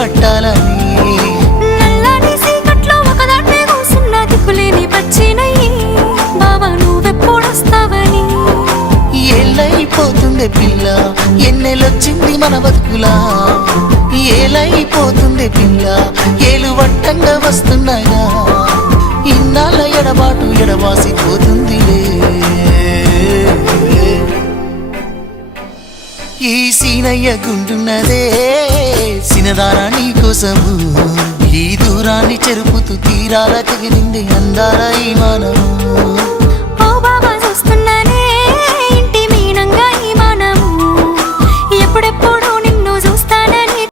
పట్టాలని నల్లని సీకట్లో ఒకదాన్నే కూసున్న దిక్కులేని పచ్చినయ్యి బావా నువ్వెప్పుడొస్తావని ఏళ్ళైపోతుండే పిల్ల ఎన్నెలొచ్చింది మన బతుకులా ఏలైపోతుండే పిల్ల ఏలు వట్టంగా వస్తున్నాయా ఇన్నాళ్ళ ఎడబాటు ఎడవాసిపోతుందిలే ఈ సీనయ్య గుండున్నదే సినదారా నీ కోసము ఈ దూరాన్ని చెరుపుతూ తీరాల తెగిరింది అందాల ఈ మానవు